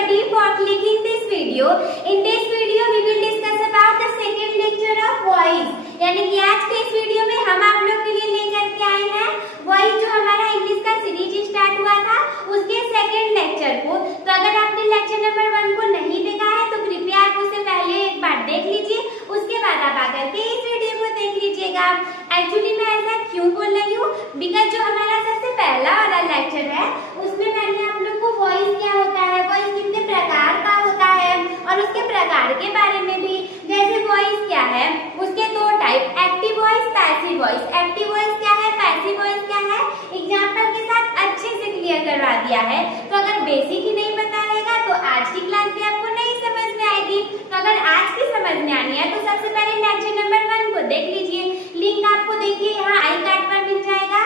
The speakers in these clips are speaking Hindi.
everybody for clicking this video. In this video we will discuss about the second lecture of voice. यानी कि आज के इस वीडियो में हम आप लोग के लिए लेकर के आए हैं वॉइस जो हमारा इंग्लिश का सीरीज स्टार्ट हुआ था उसके सेकंड लेक्चर को। तो अगर आपने लेक्चर नंबर 1 को नहीं देखा है तो कृपया आप उसे पहले एक बार देख लीजिए, उसके बाद आप आकर के इस वीडियो को देख लीजिएगा। एक्चुअली मैं ऐसा क्यों बोल रही हूँ, बिकॉज जो हमारा सबसे पहला वाला लेक्चर है उसमें मैंने आप लोग को वॉइस क्या होता है, वॉइस कितने प्रकार का होता है और उसके प्रकार के बारे में भी, जैसे वॉइस क्या है उसके दो type, active voice, passive voice. Active voice क्या है, पैसिव वॉइस क्या है, एग्जांपल के साथ अच्छे से क्लियर करवा दिया है। तो अगर बेसिक ही नहीं पता रहेगा तो आज की क्लास भी आपको नहीं समझ में आएगी। तो अगर आज की समझ में आनी है तो सबसे पहले लेक्चर नंबर 1 को देख लीजिए। लिंक आपको देखिए यहाँ आई कार्ड पर मिल जाएगा,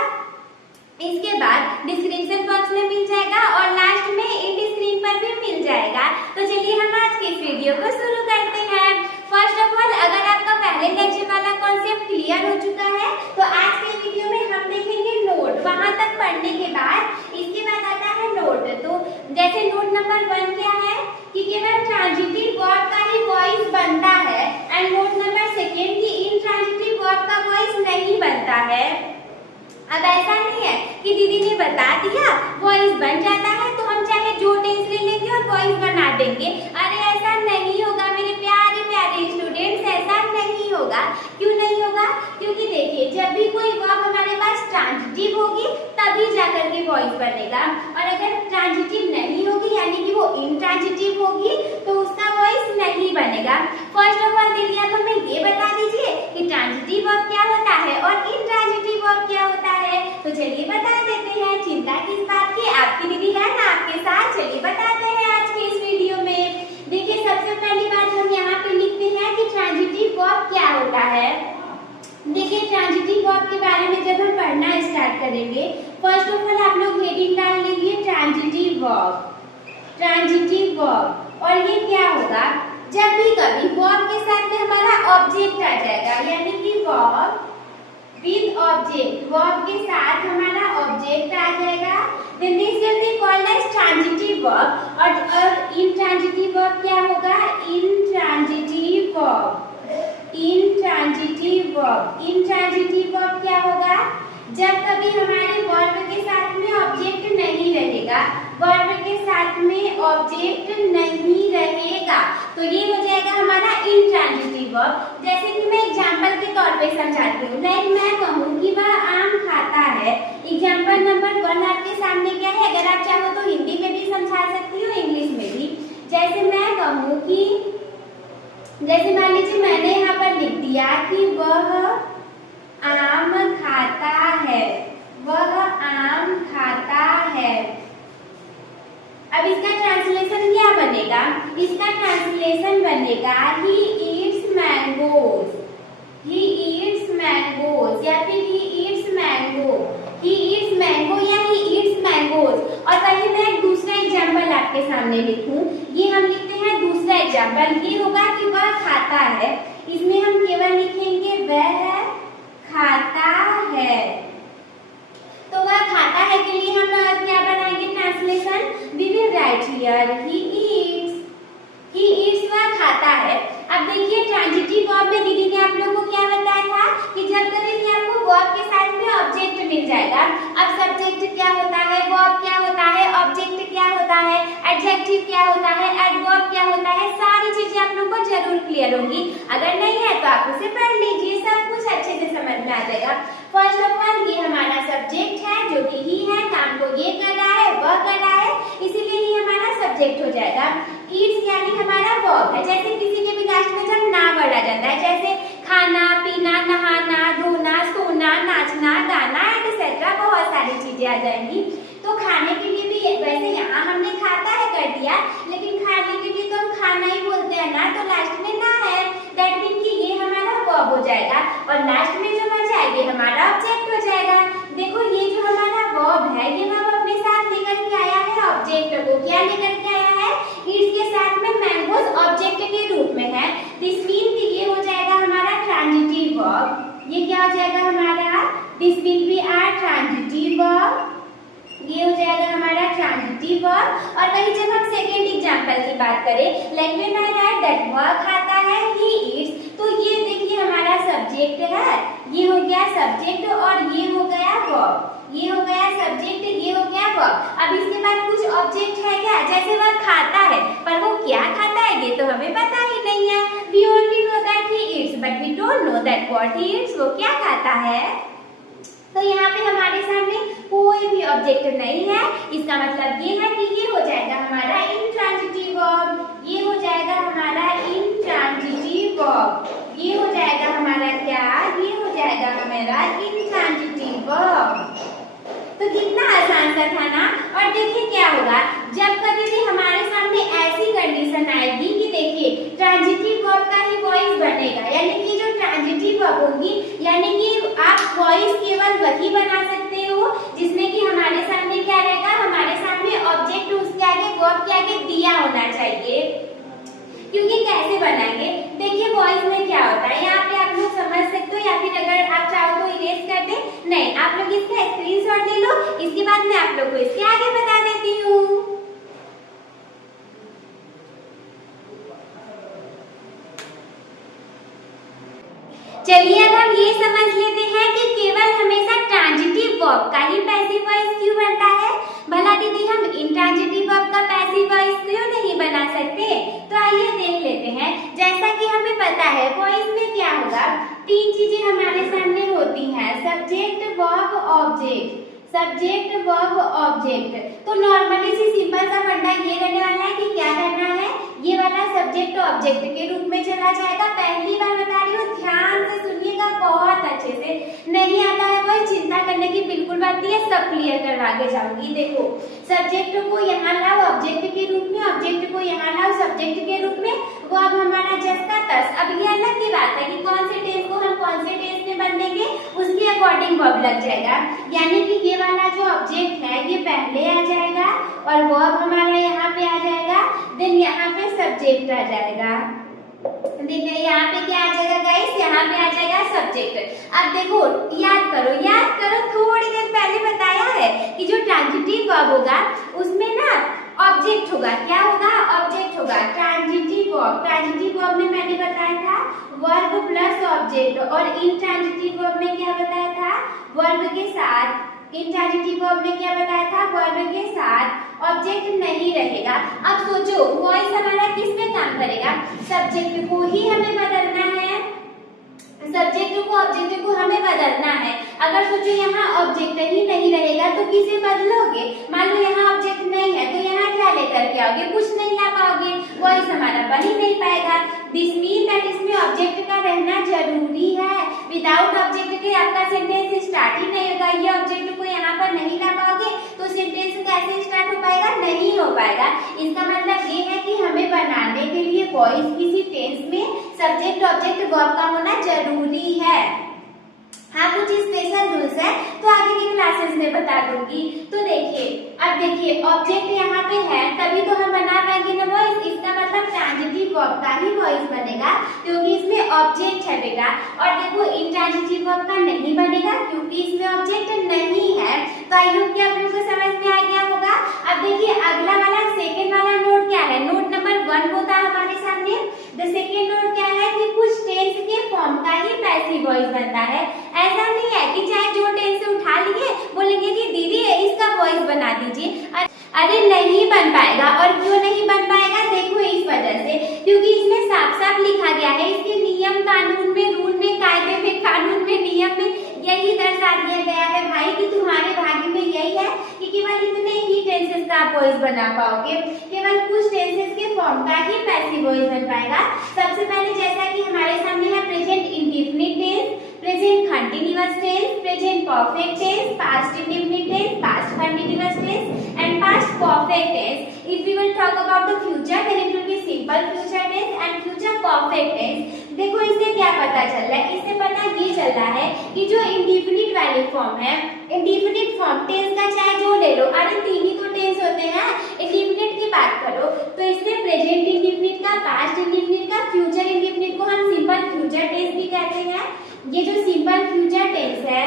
इसके बाद डिस्क्रिप्शन बॉक्स में मिल जाएगा और लास्ट में एंड स्क्रीन पर भी मिल जाएगा। तो चलिए हम आज के इस वीडियो को शुरू करते हैं। फर्स्ट ऑफ ऑल, अगर आपका पहले लेक्चर वाला कॉन्सेप्ट क्लियर हो चुका है तो आज के वीडियो में हम देखेंगे नोट। वहां तक पढ़ने के बाद इसके बाद आता है नोट। तो जैसे नोट नंबर 1 क्या है कि केवल ट्रांजिटिव वर्ब का ही वॉइस बनता है एंड नोट नंबर 2 की इनट्रांजिटिव वर्ब का वॉइस नहीं बनता है। अब ऐसा नहीं है कि दीदी ने बता दिया वॉइस बन जाता है तो हम चाहे जो टेंस ले लेंगे और वॉइस बना देंगे। अरे ऐसा नहीं होगा मेरे प्यारे प्यारे स्टूडेंट्स, ऐसा नहीं होगा। क्यों नहीं होगा? क्योंकि देखिए जब भी कोई वर्ब हमारे पास ट्रांजिटिव होगी तभी जाकर के वॉइस बनेगा, और अगर ट्रांजिटिव नहीं होगी यानी कि वो इनट्रांजिटिव होगी तो उसका वॉइस नहीं बनेगा। फर्स्ट ऑफ ऑल दीदी आप हमें ये बता दीजिए कि ट्रांजिटिव वर्ब क्या होता है और इनट्रांजिटिव वर्ब क्या होता है। तो चलिए बता देते हैं, चिंता किस बात की, आपकी दीदी है ना आपके साथ। चलिए बताते हैं आज के इस वीडियो में। देखिए सबसे पहली बात हम यहाँ पे लिखते हैं कि ट्रांजिटिव वर्ब क्या होता है। देखिए ट्रांजिटिव वर्ब के बारे में जब हम पढ़ना स्टार्ट करेंगे, फर्स्ट ऑफ ऑल आप लोग हेडिंग डाल लीजिए ट्रांजिटिव वर्ब। ट्रांजिटिव वर्ब, और ये क्या होगा, जब भी कभी वर्ब के साथ में हमारा ऑब्जेक्ट आ जाएगा, यानी कि वर्ब विद ऑब्जेक्ट, वर्ब के साथ हमारा ऑब्जेक्ट आ जाएगा, then this will be called as transitive verb। और intransitive verb क्या होगा, intransitive verb। intransitive verb, intransitive verb क्या होगा, जब कभी हमारे वर्ब के साथ में ऑब्जेक्ट नहीं रहेगा, वर्ब के साथ में ऑब्जेक्ट नहीं रहेगा तो ये हो जाएगा हमारा इनट्रांजिटिव वर्ब। जैसे कि मैं एग्जांपल के तौर पे समझाती हूँ, लाइक मैं कहूँ कि वह आम खाता है। एग्जांपल नंबर 1 आपके सामने क्या है, अगर आप चाहो तो हिंदी में भी समझा सकती हूँ, इंग्लिश में भी। जैसे मैं कहूँ कि, जैसे मान लीजिए मैंने यहाँ पर लिख दिया कि वह आम खाता है, वह आम खाता है। अब इसका ट्रांसलेशन क्या बनेगा, इसका ट्रांसलेशन बनेगा he eats mangoes, he eats mangoes, या फिर he eats mango, he eats mango या ही ईट्स मैंगोज। और वही मैं एक दूसरा एग्जांपल आपके सामने लिखूं, ये हम लिखते हैं दूसरा एग्जांपल, ये होगा कि वह खाता है। इसमें हम केवल लिखेंगे वह खाता है। तो वह खाता है के लिए हम क्या बनाएंगे translation, we will write here he eats, he eats, वह खाता है। अब देखिए ट्रांजिटिव वर्ब में दीदी ने आप लोगों को क्या बताया था कि जब कभी भी आपको वर्ब के साथ में ऑब्जेक्ट मिल जाएगा। अब सब्जेक्ट क्या होता है, वर्ब क्या होता है, ऑब्जेक्ट क्या होता है, एडजेक्टिव क्या होता है, एडवर्ब क्या होता है, सारी चीजें आप लोगों को जरूर क्लियर होंगी। अगर नहीं है तो आप उसे पढ़ लीजिए, सब कुछ अच्छे से समझ में आ जाएगा। फर्स्ट ऑफ ऑल ये हमारा सब्जेक्ट है जो कि ही है, काम को ये कर रहा है, वह कर रहा है, इसीलिए ही हमारा सब्जेक्ट हो जाएगा। ईट्स यानी हमारा वर्ब है। जैसे किसी के भी लास्ट में जब ना वर्ड आ जाता है, जैसे खाना, पीना, नहाना, धोना, सोना, नाचना, गाना एटसेट्रा, बहुत सारी चीजें आ जाएंगी। तो खाने के लिए भी वैसे यहाँ हमने खाता है कर दिया, लेकिन खाने के लिए तो हम खाना ही बोलते हैं ना, तो लास्ट में ना है, दैट मीन कि ये हमारा वर्ब हो जाएगा और लास्ट में जो बचा है ये हमारा ऑब्जेक्ट हो जाएगा। देखो ये जो हमारा वर्ब है ये वर्ब अपने साथ लेकर के आया है ऑब्जेक्ट को, क्या लेकर के आया है, ईट्स के साथ में मैंगोज ऑब्जेक्ट के रूप में है। दिस मीन कि ये हो जाएगा हमारा ट्रांजिटिव वर्ब। ये क्या हो जाएगा हमारा, this will be our transitive verb, ये हो जाएगा हमारा ट्रांजिटिव वर्ब। और वही जब हम सेकेंड एग्जांपल की बात करें, like when I right that वह खाता है, ही ईट्स, तो ये देखिए हमारा सब्जेक्ट है, ये हो गया सब्जेक्ट और ये हो गया वर्ब, ये हो गया सब्जेक्ट, ये हो गया वर्ब। अब इसके बाद कुछ ऑब्जेक्ट है क्या, जैसे वह खाता है, पर वो क्या खाता है ये तो हमें पता ही नहीं है। We only know that he eats but we don't know that what he eats, वो क्या खाता है। तो यहाँ पे हमारे सामने कोई भी ऑब्जेक्ट नहीं है, इसका मतलब ये है कि ये हो जाएगा हमारा इंट्रांजिटिव वर्ब, ये हो जाएगा हमारा इंट्रांजिटिव वर्ब, ये हो जाएगा हमारा क्या, ये हो जाएगा हमारा इंट्रांजिटिव वर्ब। तो कितना आसान सा था ना। और देखिए क्या होगा जब कभी भी हमारे सामने ऐसी कंडीशन आएगी कि देखिए ट्रांजिटिव वर्ब का ही वॉइस बनेगा, यानी कि जो ट्रांजिटिव वर्ब होगी, यानी कि आप वॉइस केवल वही बना सकते हो जिसमें कि हमारे सामने क्या रहेगा, हमारे सामने ऑब्जेक्ट उसके आगे वर्ब के आगे दिया होना चाहिए। क्योंकि कैसे बनाएंगे, देखिए वॉइस में क्या होता है, यहाँ पे आप लोग समझ सकते हो, या फिर अगर आप चाहो तो इरेज कर दे, नहीं आप लोग इसका स्क्रीनशॉट ले लो, इसके बाद मैं आप लोग को इसके आगे बता देती हूँ। चलिए अब हम ये समझ लेते हैं कि केवल हमेशा ट्रांजिटिव वर्ब का ही पैसिव वॉइस क्यों बनता है। भला दीदी हम इंट्रांजिटिव वर्ब का पैसिव वॉइस क्यों नहीं बना सकते, तो आइए देख लेते हैं। जैसा कि हमें पता है वॉइस में क्या होगा, तीन चीजें हमारे सामने होती हैं, subject verb object, subject verb object. तो नॉर्मली सी सिंपल सा फंडा ये रहने वाला है कि क्या करना है, ये वाला सब्जेक्ट ऑब्जेक्ट के रूप में चला जाएगा। पहली बार बता रही हूँ, ध्यान से सुनिएगा बहुत अच्छे से, नहीं आता है कोई चिंता करने की बिल्कुल बात नहीं है, सब क्लियर करवा के जाऊंगी। देखो सब्जेक्ट को यहाँ लाओ ऑब्जेक्ट के रूप में, ऑब्जेक्ट को यहाँ लाओ सब्जेक्ट के रूप में, वो अब हमारा जस का तस। अब ये अलग की बात है कि कौन से टेंस को हम कौन से टेंस में बदलेंगे, उसके अकॉर्डिंग वर्ब लग जाएगा। यानी कि ये वाला जो ऑब्जेक्ट है ये पहले आ जाएगा और वर्ब हमारा यहाँ पे आ जाएगा, देन यहाँ पे सब्जेक्ट आ जाएगा। देखिए यहाँ पे क्या आ जाएगा गाइस, यहाँ पे आ जाएगा सब्जेक्ट। अब देखो याद करो, थोड़ी देर पहले बताया है कि जो ट्रांजिटिव वर्ब होगा उसमें ना ऑब्जेक्ट होगा, क्या होगा, ऑब्जेक्ट होगा। ट्रांजिटिव वर्ब में मैंने बताया था वर्ब प्लस ऑब्जेक्ट, और इंट्रांजिटिव वर्ब में क्या बताया था, वर्ब के साथ, इंट्रांजिटिव वर्ब में क्या बताया था, वर्ब के साथ ऑब्जेक्ट नहीं रहेगा। अब सोचो वॉइस हमारा किस में काम करेगा, सब्जेक्ट को ही हमें बदलना है, सब्जेक्ट को ऑब्जेक्ट को हमें बदलना है। अगर सोचो यहाँ ऑब्जेक्ट ही नहीं रहेगा तो किसे बदलोगे, मान लो यहाँ ऑब्जेक्ट नहीं है तो यहाँ क्या लेकर के आओगे, कुछ नहीं ला पाओगे, वॉइस हमारा बन ही नहीं पाएगा। दिस मीन दैट इसमें ऑब्जेक्ट का रहना जरूरी है, विदाउट ऑब्जेक्ट के आपका सेंटेंस स्टार्ट ही नहीं होगा। ये ऑब्जेक्ट को यहाँ पर नहीं ला पाओगे तो सेंटेंस कैसे स्टार्ट हो पाएगा, नहीं हो पाएगा। इसका मतलब ये है कि हमें बनाने के लिए वॉइस किसी टेंस में सब्जेक्ट ऑब्जेक्ट वर्ब का होना जरूरी है। हाँ कुछ स्पेशल रूल्स है तो आगे की क्लासेस में बता दूंगी। तो देखिए अब देखिए ऑब्जेक्ट यहाँ पे है तभी तो हम बना पाएंगे ना वॉइस, इसका मतलब ट्रांजिटिव वर्ब का ही वॉइस बनेगा क्योंकि इसमें ऑब्जेक्ट है बेटा। और देखो इंट्रांजिटिव वर्ब का नहीं बनेगा क्योंकि इसमें ऑब्जेक्ट नहीं है। तो आई होप कि आप लोगों को समझ में आ गया होगा। अब देखिए अगला वाला सेकेंड वाला नोट क्या है, नोट नंबर 1 होता है हमारे सामने। द सेकेंड नोट क्या है कि कुछ टेंस के फॉर्म का ही पैसिव वॉइस बनता है। ऐसा नहीं है कि चाहे जो टेंस से उठा लिए बोलेंगे कि दीदी इसका वॉइस बना दीजिए, अरे नहीं बन पाएगा। और क्यों नहीं बन पाएगा, देखो इस वजह से क्योंकि इसमें साफ साफ लिखा गया है, इसके नियम कानून में, रूल में, कायदे में, कानून में, नियम में यही दर्शा दिया गया है भाई कि तुम्हारे भाग्य में यही है कि केवल इतने ही टेंसेस का आप वॉइस बना पाओगे, केवल कुछ टेंसेस के फॉर्म का ही पैसिव वॉइस बन पाएगा। सबसे पहले जैसा कि हमारे सामने है present indefinite tense, present continuous tense, present perfect tense, past indefinite tense, past continuous tense and past perfect tense. If we will talk about the future then it will be simple future tense and future perfect tense. देखो इससे क्या पता चल रहा है, इससे पता ये चल रहा है कि जो इंडेफिनिट वाली फॉर्म है, इंडेफिनिट फॉर्म टेंस का चाहे जो ले लो, अरे 3 ही तो टेंस होते हैं, इंडेफिनिट की बात करो तो इसमें प्रेजेंट इंडेफिनिट का, पास्ट इंडेफिनिट का, फ्यूचर इंडेफिनिट को हम सिंपल फ्यूचर टेंस भी कहते हैं। ये जो सिंपल फ्यूचर टेंस है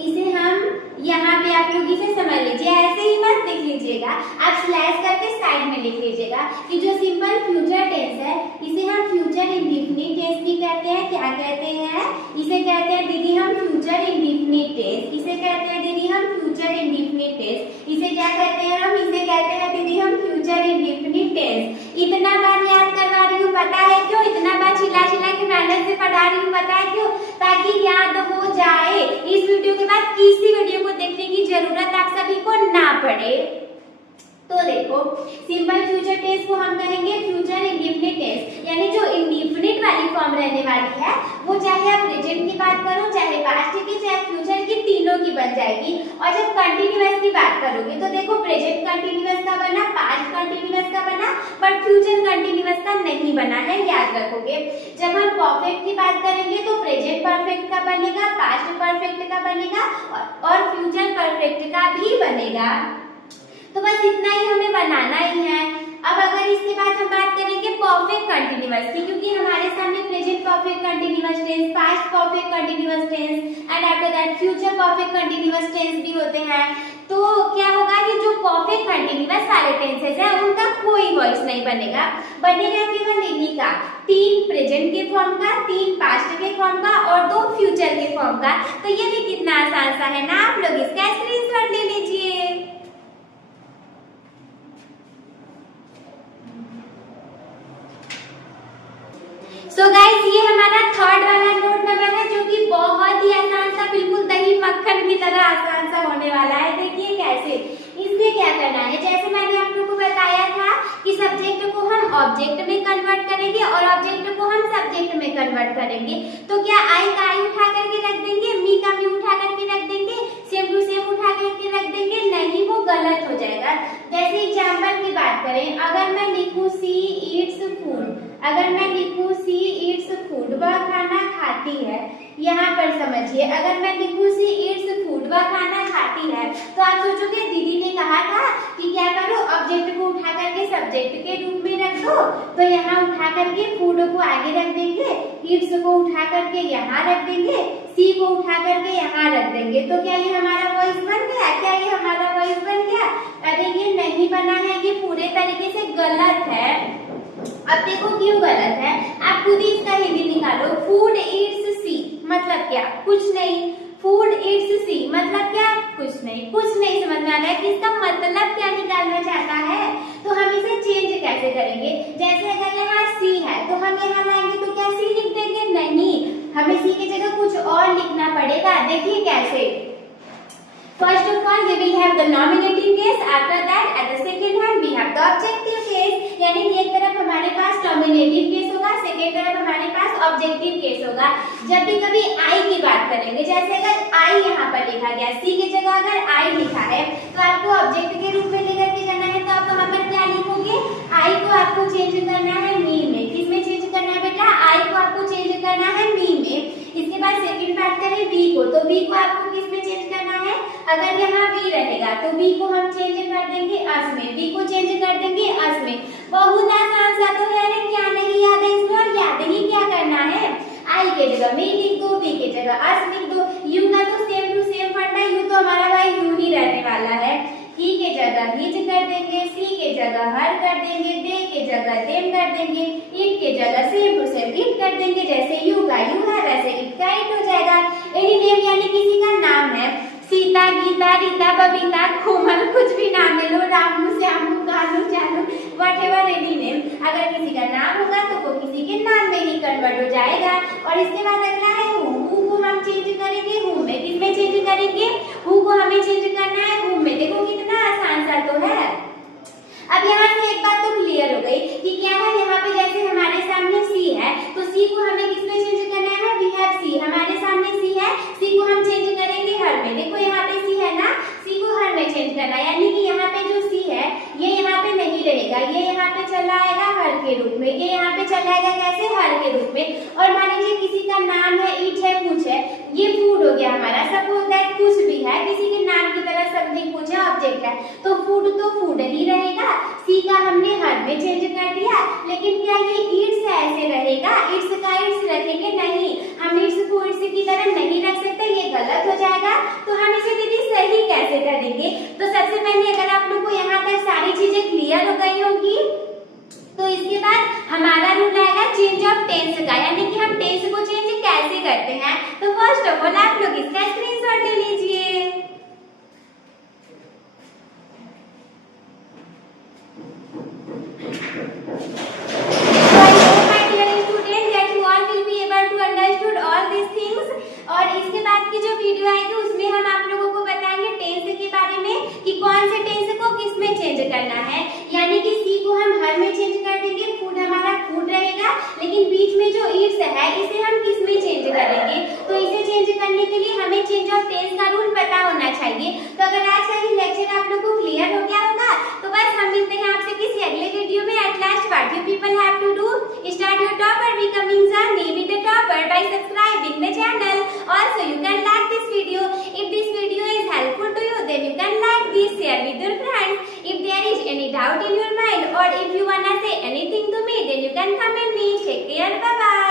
इसे हम यहाँ पे आप लोग इसे समझ लीजिए, ऐसे ही मत लिख लीजिएगा, आप स्लैश करके साइड में लिख लीजिएगा कि जो सिंपल फ्यूचर टेंस है इसे हम फ्यूचर इंडेफिनिट टेंस भी कहते हैं। क्या कहते हैं? इसे कहते हैं दीदी हम फ्यूचर इंडेफिनिट टेंस। इसे कहते हैं दीदी हम फ्यूचर इंडेफिनिट टेंस। इसे क्या कहते हैं हम? इसे कहते हैं दीदी हम फ्यूचर इंडेफिनिट टेंस। इतना बार याद करवा रही हूँ पता है क्यों? इतना बार चिल्ला चिल्ला के मेहनत से पढ़ा रही हूँ पता है क्यों? ताकि याद हो जाए। इस वीडियो के बाद किसी वीडियो को देखने की जरूरत आप सभी को ना पड़े। तो देखो सिंपल फ्यूचर टेंस को हम कहेंगे फ्यूचर इंडेफिनिट टेंस, यानी जो इंडेफिनिट वाली फॉर्म रहने वाली है वो चाहे आप प्रेजेंट की बात करो, चाहे पास्ट की, चाहे फ्यूचर की, तीनों की बन जाएगी। और जब कंटिन्यूअस की बात करोगे तो देखो प्रेजेंट कंटिन्यूअस का बना, पास्ट कंटिन्यूअस का बना, बट फ्यूचर कंटिन्यूअस का नहीं बना है, याद रखोगे। जब हम परफेक्ट की बात करेंगे तो प्रेजेंट परफेक्ट का बनेगा, पास्ट परफेक्ट का बनेगा और फ्यूचर परफेक्ट का भी बनेगा। तो बस इतना ही हमें बनाना ही है। अब अगर इसके बाद हम बात करेंगे परफेक्ट कंटिन्यूअस की, क्योंकि हमारे सामने present perfect continuous tense, past perfect continuous tense and after that future perfect continuous tense भी होते हैं। तो क्या होगा कि जो परफेक्ट कंटिन्यूअस वाले टेंसेस है उनका कोई वॉइस नहीं बनेगा, बनेगा केवल इन्हीं का, 3 प्रेजेंट के फॉर्म का, 3 पास्ट के फॉर्म का और 2 फ्यूचर के फॉर्म का। तो ये भी कितना आसान सा है ना, आप लोग इसका स्क्रीनशॉट ले लीजिए। सो गाइस ये हमारा थर्ड वाला नोट नंबर है जो कि बहुत ही आसान सा, बिल्कुल दही मक्खन की तरह आसान सा होने वाला है। देखिए कैसे, इसमें क्या करना है, जैसे मैंने आप लोगों को बताया था कि सब्जेक्ट को हम ऑब्जेक्ट में कन्वर्ट करेंगे और ऑब्जेक्ट को हम सब्जेक्ट में कन्वर्ट करेंगे। तो क्या आई का आई उठा करके रख देंगे, मी का मी उठा करके रख देंगे, सेम टू सेम उठा करके रख देंगे? नहीं, वो गलत हो जाएगा। जैसे एग्जाम्पल की बात करें, अगर मैं लिखूं सी ईट्स फूड, अगर मैं लिखूं सी ईट्स फूड, वह खाना खाती है, यहाँ पर समझिए, अगर मैं लिखूं सी ईट्स फूड, वह खाना खाती है, तो आप सोचोगे दीदी ने कहा था कि क्या करो, ऑब्जेक्ट को उठा करके सब्जेक्ट के रूप में रख दो, तो यहाँ उठा करके फूड को आगे रख देंगे, ईट्स को उठा करके यहाँ रख देंगे, सी को उठा करके यहाँ रख देंगे। तो क्या ये हमारा वॉइस बन गया? क्या ये हमारा वॉइस बन गया? अरे ये नहीं बना है, ये पूरे तरीके से गलत है। अब देखो क्यों गलत है, आप खुद ही इसका हिंदी निकालो। फूड ईट्स सी मतलब क्या? कुछ नहीं। फूड ईट्स सी मतलब क्या? कुछ नहीं। कुछ नहीं समझ में आ रहा है कि इसका मतलब क्या निकालना चाहता है। तो हम इसे चेंज कैसे करेंगे? जैसे अगर यहाँ सी है तो हम यहाँ लाएंगे तो क्या सी लिख देंगे? नहीं, हमें सी की जगह कुछ और लिखना पड़ेगा। देखिए कैसे, First of all, we will have the nominating case. After that, at the second hand, we have the objective case. यानी कि एक तरफ हमारे पास nominative case होगा, सेकेंड तरफ हमारे पास objective case होगा। जब भी कभी I की बात करेंगे, जैसे अगर I यहाँ पर लिखा गया, C की जगह अगर I लिखा है, तो आपको object के रूप में लेकर के करना है, तो आप वहाँ पर क्या लिखोगे? I को आपको चेंज करना है me में। किस में चेंज करना है बेटा? I को आपको चेंज करना है me में। इसके बाद सेकेंड बात करें V को, तो V को आपको किस में चेंज करना है? अगर यहाँ V रहेगा तो V को हम चेंज कर देंगे अस में, V को चेंज कर देंगे अस में। बहुत आसान सा तो है, क्या नहीं याद है इसको? और याद ही क्या करना है, I के जगह में लिख दो, V के जगह अस लिख दो। U का तो सेम टू सेम फंडा, U तो हमारा भाई U ही रहने वाला है। ही के जगह हिज कर देंगे, सी के जगह हर कर देंगे, दे के जगह देम कर देंगे, इट के जगह सेम टू सेम इट कर देंगे। जैसे यू का यू है वैसे इट का इट हो जाएगा। एनी नेम यानी किसी का नाम है, सीता, गीता, रीता, बबीता, कोमल, कुछ भी नाम ले लो, रामू, श्यामू, कालू, चालू, व्हाटएवर एनी नेम। अगर किसी का नाम होगा तो वो किसी के नाम में ही कन्वर्ट हो जाएगा। और इसके बाद अगला है हु को हम चेंज करेंगे हु में। किस में चेंज करेंगे? हु को हमें चेंज करना है हु में। देखो कितना आसान सा तो है। अब यहाँ से एक बात तो क्लियर हो गई कि क्या है, यहाँ पे जैसे हमारे सामने सी है तो सी को हमें किस में चेंज करना है? वी हैव सी। हमारे सामने सी है, सी को हम चेंज करेंगे हर में। देखो यहाँ पे सी है ना, सी को हर में चेंज करना है, यानी कि यहाँ पे जो सी है ये यहाँ पे नहीं रहेगा, ये यहाँ पे चला आएगा हर के रूप में, ये यहाँ पे चला आएगा कैसे? हर के रूप में। और मान लीजिए किसी का नाम है, ईट है, कुछ है, ये फूड हो गया हमारा। सपोज दैट कुछ भी है, किसी के नाम की तरह समथिंग कुछ है, ऑब्जेक्ट है, तो फूड ही रहेगा। सी का हमने हर में चेंज कर दिया, लेकिन क्या ये ईट्स ऐसे रहेगा? ईट्स का ईट्स रखेंगे? नहीं, हम ईट्स को ईट्स की तरह नहीं रख सकते, ये गलत हो जाएगा। तो हम इसे दीदी सही कैसे करेंगे? तो सबसे पहले अगर आप लोग को यहाँ तक चीजें क्लियर हो गई होगी। तो इसके बाद हमारा रूल आएगा चेंज ऑफ टेंस का, यानी कि हम टेंस को चेंज कैसे करते हैं। तो फर्स्ट ऑफ ऑल आप लोग इसका स्क्रीनशॉट ले लीजिए। और इसके बाद की जो वीडियो आएगी उसमें हम आप लोगों को बताएंगे टेंस के बारे में कि कौन से टेंस को किस में चेंज करना है। यानी कि सी को हम हर में चेंज कर देंगे, फूड हमारा फूड रहेगा, लेकिन बीच में जो ईट्स है इसे हम किस में चेंज करेंगे। तो इसे चेंज करने के लिए हमें चेंज ऑफ टेंस का रूल पता होना चाहिए। तो अगर आज का ये लेक्चर आप लोगों को क्लियर हो गया होगा तो बस हम मिलते हैं आपसे किसी अगले वीडियो में। At last what you people have to do, start your topper becoming journey with the topper by subscribing the channel. Also you can like this video. If this video is helpful to you, then you can like this, share with your friends. If there is any doubt in your mind or if you wanna say anything to me, then you can comment me. Take care, bye bye.